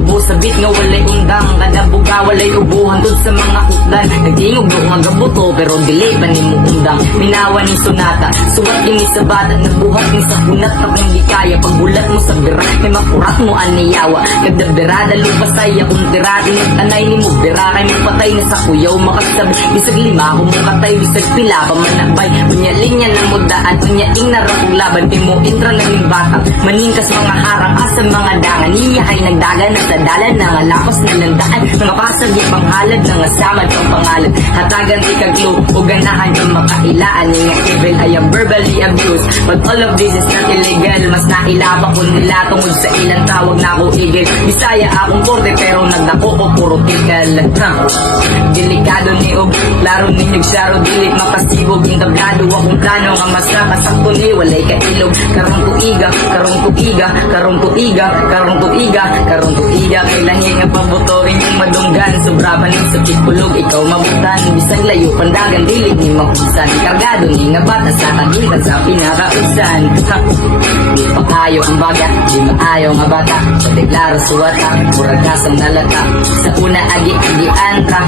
tubo sabit nga walay undang, kada buga walay ubuhan dun sa mga hukdan. Nagtingog do nga gabuto pero dili pa ni mo undang. Minawa ni sunata, suwat ini sa bata, nagbuhat ni sa kunat na kung di kaya. Pagbulat mo sa bira, may makurat mo aniyawa. Kada birada lupasaya kung tirati nagtanay ni mo bira, kay magpatay na sa kuyaw makasabi. Bisag lima ko mo katay, bisag pila pa manabay. Unyaling niya na mudaan, unyaing narakong laban. Di mo intra na ning batang maningkas mga harang asa mga dangan. Niya ay nagdagan at nadalan na nga lapos na landaan. Mga pasag yung panghalad na nga samad ang pangalan. Hatagan di kaglo o ganahan yung makailaan. Yung evil ay ang verbally abused, but all of this is not illegal. Mas nailaba ko nila tungod sa ilang tawag na ako igil. Bisaya akong korte pero nagdako ko puro tikal. Delikado ni og laro ninyog saro dilit makasibog yung tablado. Akong plano nga mas nakasakto ni walay kailog. Karong tuiga, karong tuiga, karong tuiga, karong tuiga, karong tuiga. Kailangan nga pabutoin yung madunggan. Sobra pa ning sa pitpulog, ikaw mabutan. Bisag layo pandagan, dilit ni makusan. Kargado ni nga bata sa kagitan sa pinakausan. Di pa kayo ang baga, di maayo nga bata. Sa deklaro suwata, murag kasang nalata. Sa una agi-agian tra.